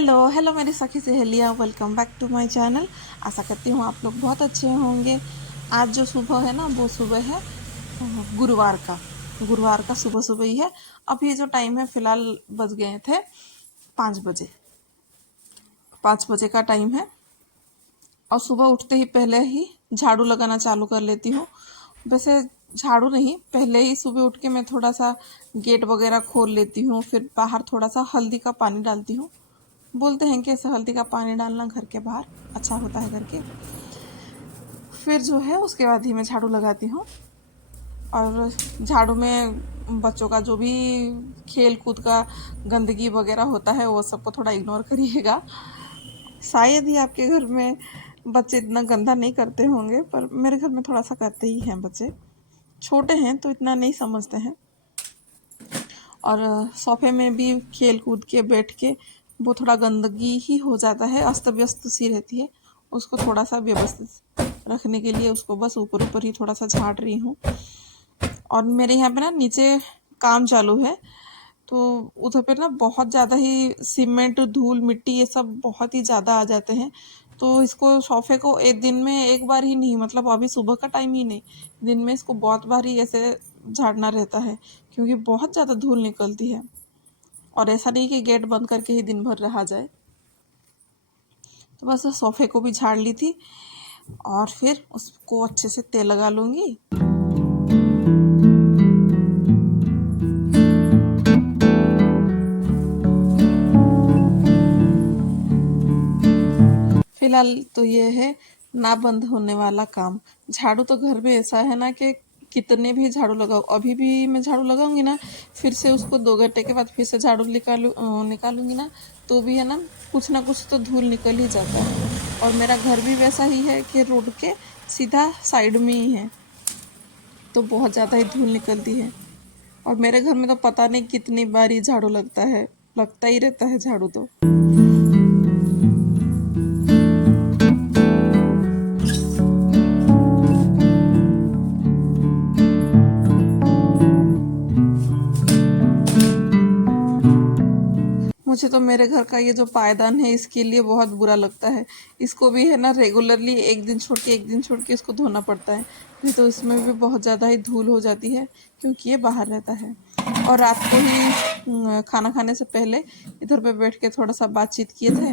Hello hello मेरी सखी सहेलियाँ, welcome back to my channel. आशा करती हूँ आप लोग बहुत अच्छे होंगे। आज जो सुबह है ना, वो सुबह है गुरुवार का सुबह सुबह ही है। अभी जो टाइम है फिलहाल बज गए थे 5 बजे। 5 बजे का टाइम है और सुबह उठते ही पहले ही झाड़ू लगाना चालू कर लेती हूँ। वैसे झाड़ू नहीं, पहले ही सुबह उठ के मैं थोड़ा सा गेट वगैरह खोल लेती हूँ, फिर बाहर थोड़ा सा हल्दी का पानी डालती हूँ। बोलते हैं कि ऐसे हल्दी का पानी डालना घर के बाहर अच्छा होता है करके। फिर जो है उसके बाद ही मैं झाड़ू लगाती हूँ। और झाड़ू में बच्चों का जो भी खेल कूद का गंदगी वगैरह होता है वो सबको थोड़ा इग्नोर करिएगा। शायद ही आपके घर में बच्चे इतना गंदा नहीं करते होंगे, पर मेरे घर में थोड़ा सा करते ही हैं। बच्चे छोटे हैं तो इतना नहीं समझते हैं। और सोफे में भी खेल कूद के बैठ के वो थोड़ा गंदगी ही हो जाता है, अस्त व्यस्त सी रहती है। उसको थोड़ा सा व्यवस्थित रखने के लिए उसको बस ऊपर ऊपर ही थोड़ा सा झाड़ रही हूँ। और मेरे यहाँ पे ना नीचे काम चालू है, तो उधर पे ना बहुत ज़्यादा ही सीमेंट धूल मिट्टी ये सब बहुत ही ज़्यादा आ जाते हैं। तो इसको सोफे को एक दिन में एक बार ही नहीं, मतलब अभी सुबह का टाइम ही नहीं, दिन में इसको बहुत बार ही ऐसे झाड़ना रहता है, क्योंकि बहुत ज़्यादा धूल निकलती है। और ऐसा नहीं कि गेट बंद करके ही दिन भर रहा जाए। तो बस सोफे को भी झाड़ ली थी और फिर उसको अच्छे से तेल लगा लूँगी। फिलहाल तो ये है ना बंद होने वाला काम। झाड़ू तो घर में ऐसा है ना कि कितने भी झाड़ू लगाओ, अभी भी मैं झाड़ू लगाऊंगी ना, फिर से उसको 2 घंटे के बाद फिर से झाड़ू निकालूंगी ना, तो भी है ना कुछ तो धूल निकल ही जाता है। और मेरा घर भी वैसा ही है कि रोड के सीधा साइड में ही है, तो बहुत ज़्यादा ही धूल निकलती है। और मेरे घर में तो पता नहीं कितनी बार ही झाड़ू लगता ही रहता है झाड़ू तो। मुझे तो मेरे घर का ये जो पायदान है इसके लिए बहुत बुरा लगता है। इसको भी है ना रेगुलरली एक दिन छोड़ के इसको धोना पड़ता है। नहीं तो इसमें भी बहुत ज़्यादा ही धूल हो जाती है, क्योंकि ये बाहर रहता है। और रात को ही खाना खाने से पहले इधर पे बैठ के थोड़ा सा बातचीत किए थे,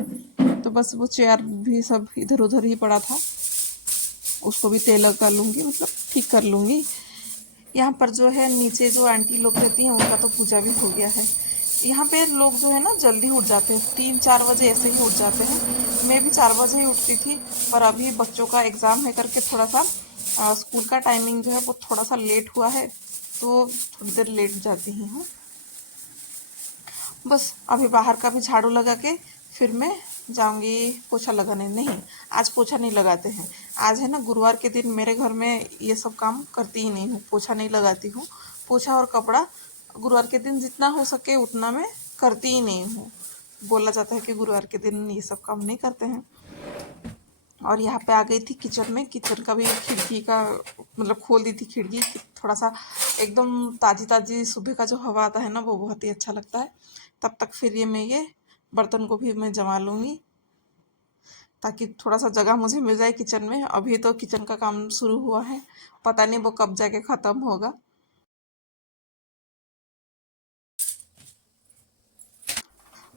तो बस वो चेयर भी सब इधर उधर ही पड़ा था, उसको भी तेल लगा लूँगी, मतलब ठीक कर लूँगी। यहाँ पर जो है नीचे जो आंटी लोग रहती हैं उनका तो पूजा भी हो गया है। यहाँ पे लोग जो है ना जल्दी उठ जाते हैं, 3-4 बजे ऐसे ही उठ जाते हैं। मैं भी 4 बजे ही उठती थी, पर अभी बच्चों का एग्ज़ाम है करके थोड़ा सा स्कूल का टाइमिंग जो है वो थोड़ा सा लेट हुआ है, तो थोड़ी देर लेट जाती ही हूँ। बस अभी बाहर का भी झाड़ू लगा के फिर मैं जाऊंगी पोछा लगाने। नहीं, आज पोछा नहीं लगाते हैं। आज है ना गुरुवार के दिन, मेरे घर में ये सब काम करती ही नहीं हूँ, पोछा नहीं लगाती हूँ। पोछा और कपड़ा गुरुवार के दिन जितना हो सके उतना मैं करती ही नहीं हूँ। बोला जाता है कि गुरुवार के दिन ये सब काम नहीं करते हैं। और यहाँ पे आ गई थी किचन में, किचन का भी खिड़की का मतलब खोल दी थी खिड़की, थोड़ा सा एकदम ताज़ी ताज़ी सुबह का जो हवा आता है ना वो बहुत ही अच्छा लगता है। तब तक फिर ये बर्तन को भी मैं जमा लूँगी, ताकि थोड़ा सा जगह मुझे मिल जाए किचन में। अभी तो किचन का काम शुरू हुआ है, पता नहीं वो कब जाके ख़त्म होगा।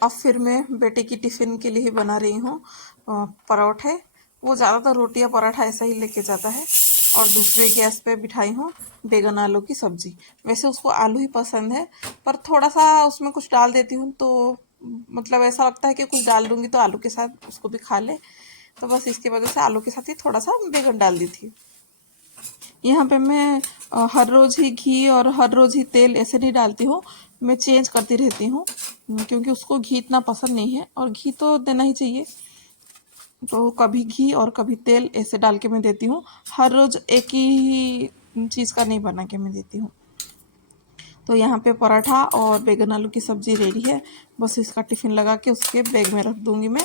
अब फिर मैं बेटे की टिफ़िन के लिए बना रही हूँ परोठे। वो ज़्यादातर रोटी या पराठा ऐसा ही लेके जाता है। और दूसरे गैस पे बिठाई हूँ बैगन आलू की सब्ज़ी। वैसे उसको आलू ही पसंद है, पर थोड़ा सा उसमें कुछ डाल देती हूँ तो मतलब ऐसा लगता है कि कुछ डाल दूँगी तो आलू के साथ उसको भी खा ले। तो बस इसकी वजह से आलू के साथ ही थोड़ा सा बैगन डाल दी थी। यहाँ पे मैं हर रोज़ ही घी और हर रोज़ ही तेल ऐसे नहीं डालती हूँ, मैं चेंज करती रहती हूँ। क्योंकि उसको घी इतना पसंद नहीं है और घी तो देना ही चाहिए, तो कभी घी और कभी तेल ऐसे डाल के मैं देती हूँ। हर रोज़ एक ही चीज़ का नहीं बना के मैं देती हूँ। तो यहाँ पे पराठा और बैगन आलू की सब्ज़ी रेडी है। बस इसका टिफ़िन लगा के उसके बैग में रख दूँगी मैं,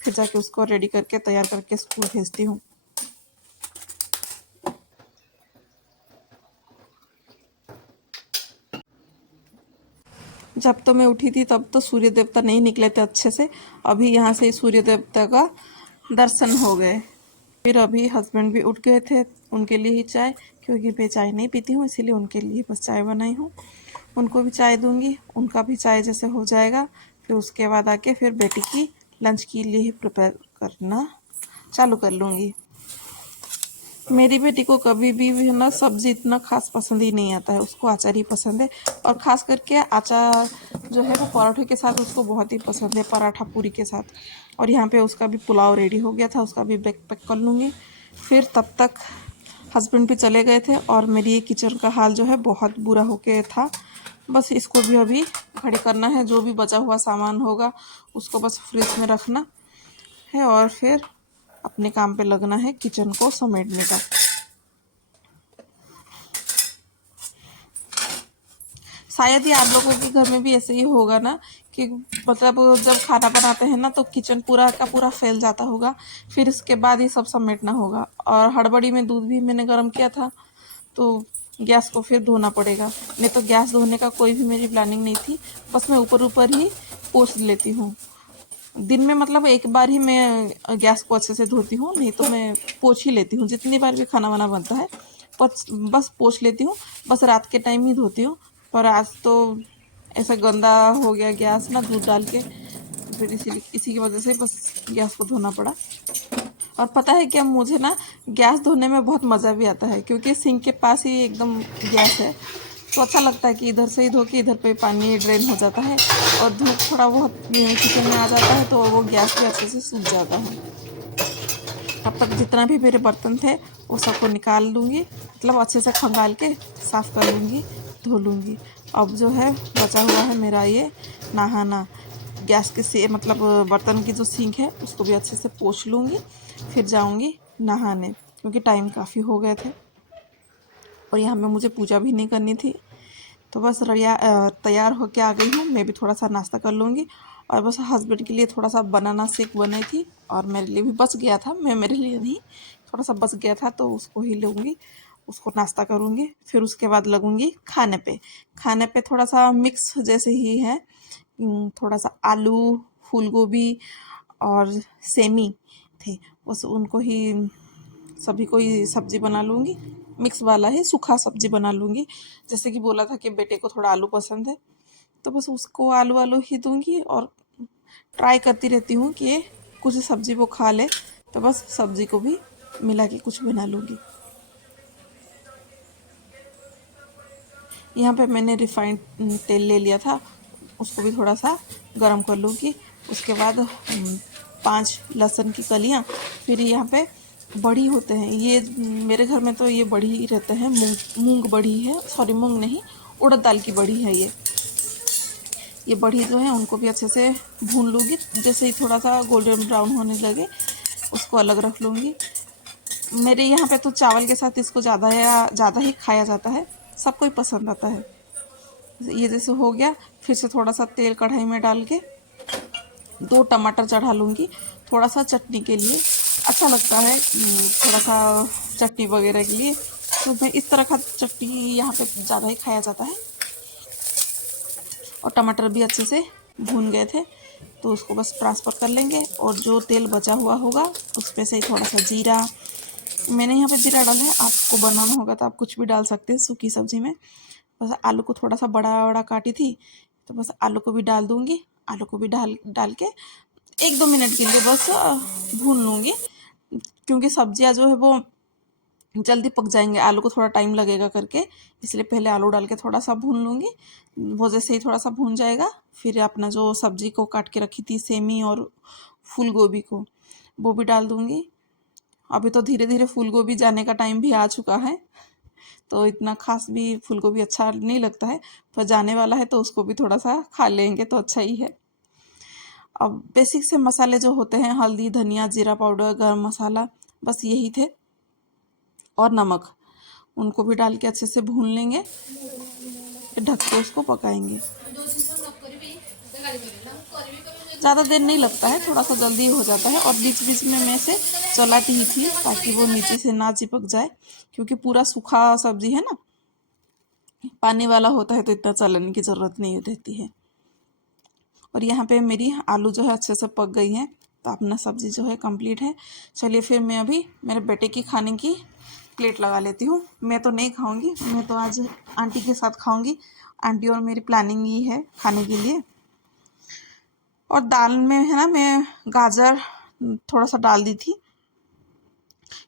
फिर जाके उसको रेडी करके तैयार करके स्कूल भेजती हूँ। जब तो मैं उठी थी तब तो सूर्य देवता नहीं निकले थे अच्छे से। अभी यहाँ से ही सूर्य देवता का दर्शन हो गए। फिर अभी हस्बैंड भी उठ गए थे, उनके लिए ही चाय, क्योंकि मैं चाय नहीं पीती हूँ इसीलिए उनके लिए बस चाय बनाई हूँ। उनको भी चाय दूंगी, उनका भी चाय जैसे हो जाएगा फिर उसके बाद आके फिर बेटी की लंच के लिए ही प्रिपेयर करना चालू कर लूँगी। मेरी बेटी को कभी भी है ना सब्जी इतना खास पसंद ही नहीं आता है, उसको अचार ही पसंद है। और ख़ास करके अचार जो है वो पराठे के साथ उसको बहुत ही पसंद है, पराठा पूरी के साथ। और यहाँ पे उसका भी पुलाव रेडी हो गया था, उसका भी बैग पैक कर लूँगी। फिर तब तक हस्बैंड भी चले गए थे और मेरी ये किचन का हाल जो है बहुत बुरा होके था। बस इसको भी अभी खड़ी करना है, जो भी बचा हुआ सामान होगा उसको बस फ्रिज में रखना है और फिर अपने काम पे लगना है किचन को समेटने का। शायद ही आप लोगों के घर में भी ऐसे ही होगा ना कि मतलब जब खाना बनाते हैं ना तो किचन पूरा का पूरा फैल जाता होगा, फिर इसके बाद ही सब समेटना होगा। और हड़बड़ी में दूध भी मैंने गर्म किया था तो गैस को फिर धोना पड़ेगा। नहीं तो गैस धोने का कोई भी मेरी प्लानिंग नहीं थी, बस मैं ऊपर ऊपर ही पोंछ लेती हूँ। दिन में मतलब एक बार ही मैं गैस को अच्छे से धोती हूँ, नहीं तो मैं पोंछ ही लेती हूँ जितनी बार भी खाना वाना बनता है। बस पोंछ लेती हूँ, बस रात के टाइम ही धोती हूँ। पर आज तो ऐसा गंदा हो गया गैस ना दूध डाल के, फिर इसीलिए इसी की वजह से बस गैस को धोना पड़ा। और पता है क्या, मुझे ना गैस धोने में बहुत मज़ा भी आता है, क्योंकि सिंक के पास ही एकदम गैस है तो अच्छा लगता है कि इधर से ही धो के इधर पे पानी ड्रेन हो जाता है और धूप थोड़ा बहुत किचन में आ जाता है तो वो गैस भी अच्छे से सूख जाता है। तब तक जितना भी मेरे बर्तन थे वो सबको निकाल लूँगी, मतलब अच्छे से खंगाल के साफ़ कर लूँगी, धो लूँगी। अब जो है बचा हुआ है मेरा ये नहाना। गैस के से मतलब बर्तन की जो सिंक है उसको भी अच्छे से पोंछ लूँगी, फिर जाऊँगी नहाने, क्योंकि टाइम काफ़ी हो गए थे और यहाँ में मुझे पूजा भी नहीं करनी थी। तो बस तैयार होके आ गई हूँ, मैं भी थोड़ा सा नाश्ता कर लूँगी। और बस हस्बैंड के लिए थोड़ा सा बनाना शेक बनाई थी और मेरे लिए भी बच गया था, मैं मेरे लिए नहीं, थोड़ा सा बच गया था तो उसको ही लूँगी, उसको नाश्ता करूँगी। फिर उसके बाद लगूँगी खाने पे थोड़ा सा मिक्स जैसे ही है, थोड़ा सा आलू, फूल गोभी और सेमी थे, बस उनको ही सभी को ही सब्जी बना लूँगी। मिक्स वाला ही सूखा सब्जी बना लूँगी। जैसे कि बोला था कि बेटे को थोड़ा आलू पसंद है तो बस उसको आलू आलू ही दूँगी और ट्राई करती रहती हूँ कि कुछ सब्जी वो खा ले, तो बस सब्जी को भी मिला के कुछ बना लूँगी। यहाँ पे मैंने रिफाइंड तेल ले लिया था, उसको भी थोड़ा सा गरम कर लूँगी। उसके बाद 5 लहसुन की कलियाँ, फिर यहाँ पे बड़ी होते हैं ये, मेरे घर में तो ये बड़ी ही रहते हैं, मूंग बड़ी है, सॉरी मूंग नहीं, उड़द दाल की बड़ी है ये बड़ी जो है उनको भी अच्छे से भून लूँगी। जैसे ही थोड़ा सा गोल्डन ब्राउन होने लगे उसको अलग रख लूँगी। मेरे यहाँ पे तो चावल के साथ इसको ज़्यादा ही खाया जाता है, सबको ही पसंद आता है। ये जैसे हो गया, फिर से थोड़ा सा तेल कढ़ाई में डाल के 2 टमाटर चढ़ा लूँगी, थोड़ा सा चटनी के लिए अच्छा लगता है, थोड़ा सा चटनी वगैरह के लिए। तो मैं इस तरह का चटनी यहाँ पे ज़्यादा ही खाया जाता है। और टमाटर भी अच्छे से भून गए थे तो उसको बस ट्रांसफ़र कर लेंगे। और जो तेल बचा हुआ होगा उसमें से थोड़ा सा जीरा, मैंने यहाँ पे जीरा डाला है, आपको बनाना होगा तो आप कुछ भी डाल सकते हैं सूखी सब्जी में। बस आलू को थोड़ा सा बड़ा बड़ा काटी थी तो बस आलू को भी डाल दूँगी, आलू को भी डाल के 1-2 मिनट के लिए बस भून लूँगी, क्योंकि सब्जियाँ जो है वो जल्दी पक जाएंगे, आलू को थोड़ा टाइम लगेगा करके, इसलिए पहले आलू डाल के थोड़ा सा भून लूँगी। वो जैसे ही थोड़ा सा भून जाएगा फिर अपना जो सब्जी को काट के रखी थी सेमी और फूल गोभी को वो भी डाल दूँगी। अभी तो धीरे धीरे फूल गोभी जाने का टाइम भी आ चुका है तो इतना खास भी फूल गोभी अच्छा नहीं लगता है, पर जाने वाला है तो उसको भी थोड़ा सा खा लेंगे तो अच्छा ही है। अब बेसिक से मसाले जो होते हैं हल्दी, धनिया, जीरा पाउडर, गरम मसाला, बस यही थे और नमक, उनको भी डाल के अच्छे से भून लेंगे, फिर ढक के उसको पकाएंगे। ज़्यादा देर नहीं लगता है, थोड़ा सा जल्दी हो जाता है। और बीच बीच में मैं से चलाती ही थी ताकि वो नीचे से ना चिपक जाए, क्योंकि पूरा सूखा सब्जी है ना, पानी वाला होता है तो इतना चलाने की ज़रूरत नहीं रहती है। और यहाँ पे मेरी आलू जो है अच्छे से पक गई है, तो अपना सब्ज़ी जो है कंप्लीट है। चलिए फिर मैं अभी मेरे बेटे की खाने की प्लेट लगा लेती हूँ। मैं तो नहीं खाऊंगी, मैं तो आज आंटी के साथ खाऊंगी। आंटी और मेरी प्लानिंग ही है खाने के लिए। और दाल में है ना, मैं गाजर थोड़ा सा डाल दी थी,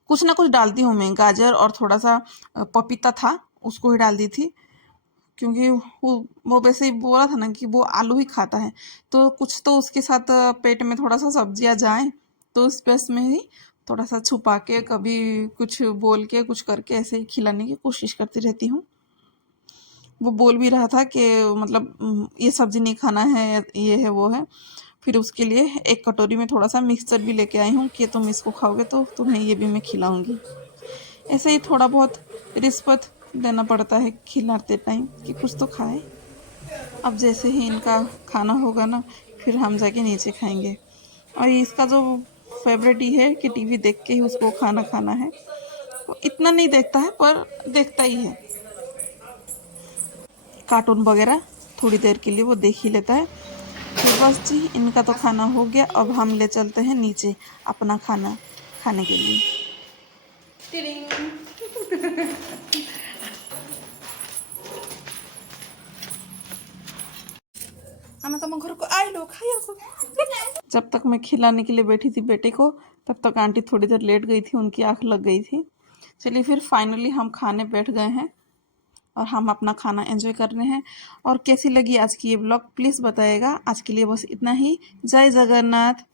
कुछ ना कुछ डालती हूँ मैं। गाजर और थोड़ा सा पपीता था, उसको ही डाल दी थी, क्योंकि वो वैसे ही बोला था ना कि वो आलू ही खाता है, तो कुछ तो उसके साथ पेट में थोड़ा सा सब्जियां जाएं, तो उस पेस में ही थोड़ा सा छुपा के, कभी कुछ बोल के, कुछ करके ऐसे ही खिलाने की कोशिश करती रहती हूँ। वो बोल भी रहा था कि मतलब ये सब्जी नहीं खाना है, ये है वो है। फिर उसके लिए एक कटोरी में थोड़ा सा मिक्सचर भी लेके आई हूँ कि तुम इसको खाओगे तो तुम्हें ये भी मैं खिलाऊंगी। ऐसे ही थोड़ा बहुत रिश्वत देना पड़ता है खिलाते टाइम कि कुछ तो खाए। अब जैसे ही इनका खाना होगा ना, फिर हम जाके नीचे खाएंगे। और इसका जो फेवरेट ही है कि टीवी देख के ही उसको खाना खाना है। वो इतना नहीं देखता है, पर देखता ही है कार्टून वगैरह, थोड़ी देर के लिए वो देख ही लेता है। फिर बस जी, इनका तो खाना हो गया। अब हम ले चलते हैं नीचे अपना खाना खाने के लिए। हमें तो घर को आए लो खाया। जब तक मैं खिलाने के लिए बैठी थी बेटे को, तब तक आंटी थोड़ी देर लेट गई थी, उनकी आंख लग गई थी। चलिए फिर फाइनली हम खाने बैठ गए हैं और हम अपना खाना एंजॉय कर रहे हैं। और कैसी लगी आज की ये ब्लॉग प्लीज़ बताइएगा। आज के लिए बस इतना ही। जय जगन्नाथ।